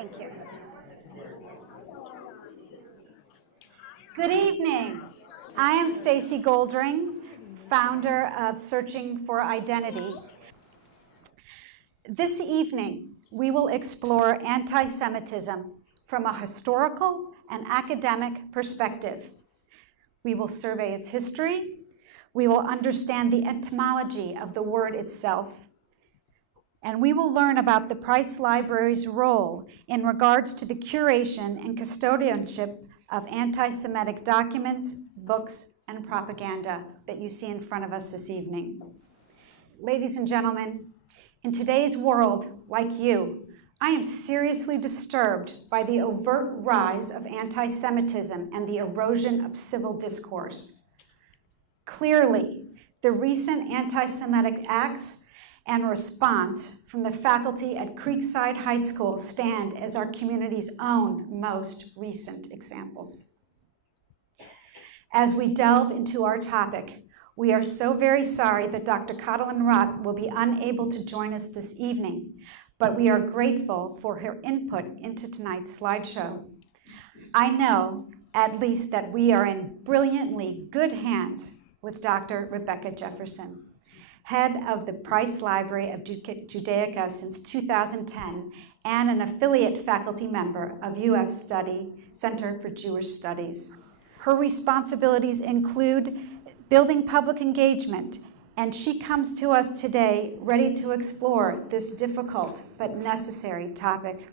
Thank you. Good evening. I am Stacy Goldring, founder of Searching for Identity. This evening, we will explore anti-Semitism from a historical and academic perspective. We will survey its history. We will understand the etymology of the word itself. And we will learn about the Price Library's role in regards to the curation and custodianship of anti-Semitic documents, books, and propaganda that you see in front of us this evening. Ladies and gentlemen, in today's world, like you, I am seriously disturbed by the overt rise of anti-Semitism and the erosion of civil discourse. Clearly, the recent anti-Semitic acts and response from the faculty at Creekside High School stand as our community's own most recent examples. As we delve into our topic, we are so very sorry that Dr. Codlin Roth will be unable to join us this evening, but we are grateful for her input into tonight's slideshow. I know, at least, that we are in brilliantly good hands with Dr. Rebecca Jefferson, head of the Price Library of Judaica since 2010 and an affiliate faculty member of UF Center for Jewish Studies. Her responsibilities include building public engagement, and she comes to us today ready to explore this difficult but necessary topic.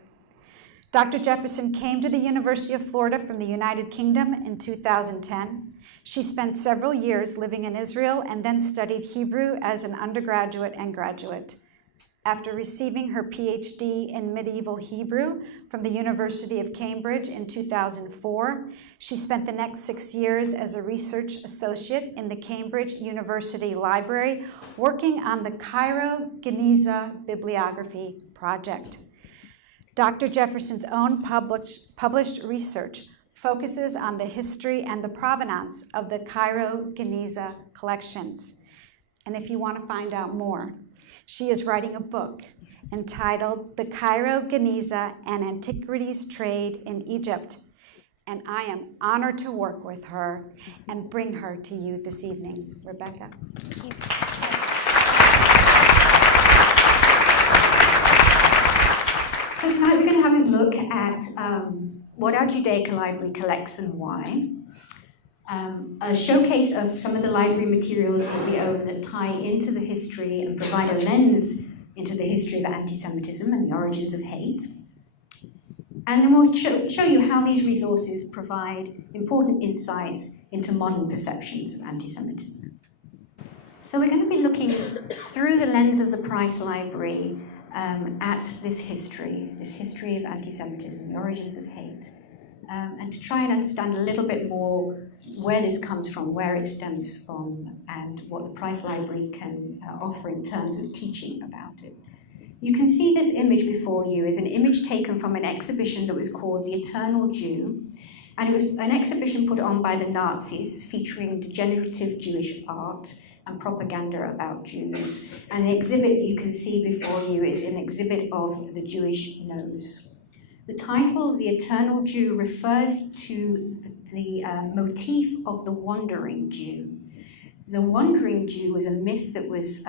Dr. Jefferson came to the University of Florida from the United Kingdom in 2010. She spent several years living in Israel and then studied Hebrew as an undergraduate and graduate. After receiving her PhD in medieval Hebrew from the University of Cambridge in 2004, she spent the next 6 years as a research associate in the Cambridge University Library, working on the Cairo Geniza Bibliography Project. Dr. Jefferson's own published research focuses on the history and the provenance of the Cairo Geniza collections. And if you want to find out more, she is writing a book entitled The Cairo Geniza and Antiquities Trade in Egypt. And I am honored to work with her and bring her to you this evening. Rebecca. Thank you. So tonight we're going to have a look at what our Judaica Library collects and why, a showcase of some of the library materials that we own that tie into the history and provide a lens into the history of anti-Semitism and the origins of hate. And then we'll show you how these resources provide important insights into modern perceptions of anti-Semitism. So we're going to be looking through the lens of the Price Library at this history of anti-Semitism, the origins of hate, and to try and understand a little bit more where this comes from, where it stems from, and what the Price Library can offer in terms of teaching about it. You can see this image before you is an image taken from an exhibition that was called The Eternal Jew, and it was an exhibition put on by the Nazis featuring degenerative Jewish art and propaganda about Jews. And the exhibit you can see before you is an exhibit of the Jewish nose. The title, The Eternal Jew, refers to the motif of the wandering Jew. The wandering Jew was a myth that was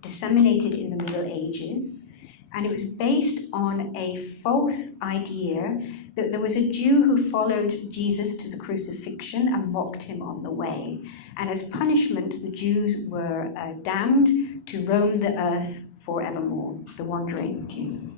disseminated in the Middle Ages, and it was based on a false idea that there was a Jew who followed Jesus to the crucifixion and mocked him on the way. And as punishment, the Jews were damned to roam the earth forevermore, the wandering Jew.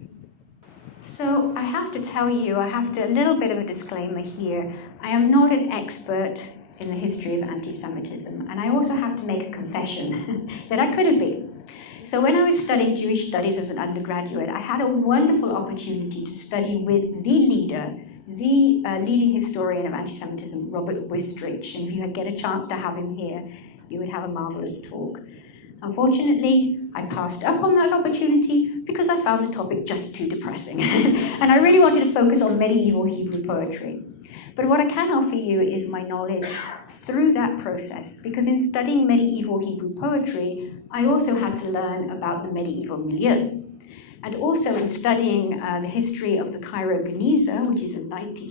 So I have to tell you, a little bit of a disclaimer here. I am not an expert in the history of anti-Semitism, and I also have to make a confession that I could have been. So when I was studying Jewish studies as an undergraduate, I had a wonderful opportunity to study with the leader, the leading historian of anti-Semitism, Robert Wistrich, and if you get a chance to have him here, you would have a marvelous talk. Unfortunately, I passed up on that opportunity because I found the topic just too depressing. And I really wanted to focus on medieval Hebrew poetry. But what I can offer you is my knowledge through that process, because in studying medieval Hebrew poetry, I also had to learn about the medieval milieu. And also in studying the history of the Cairo Geniza, which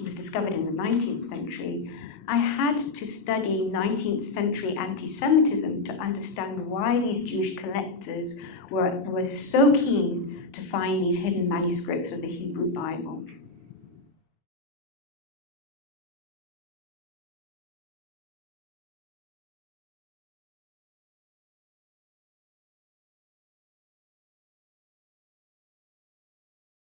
was discovered in the 19th century, I had to study 19th century anti-Semitism to understand why these Jewish collectors were so keen to find these hidden manuscripts of the Hebrew Bible.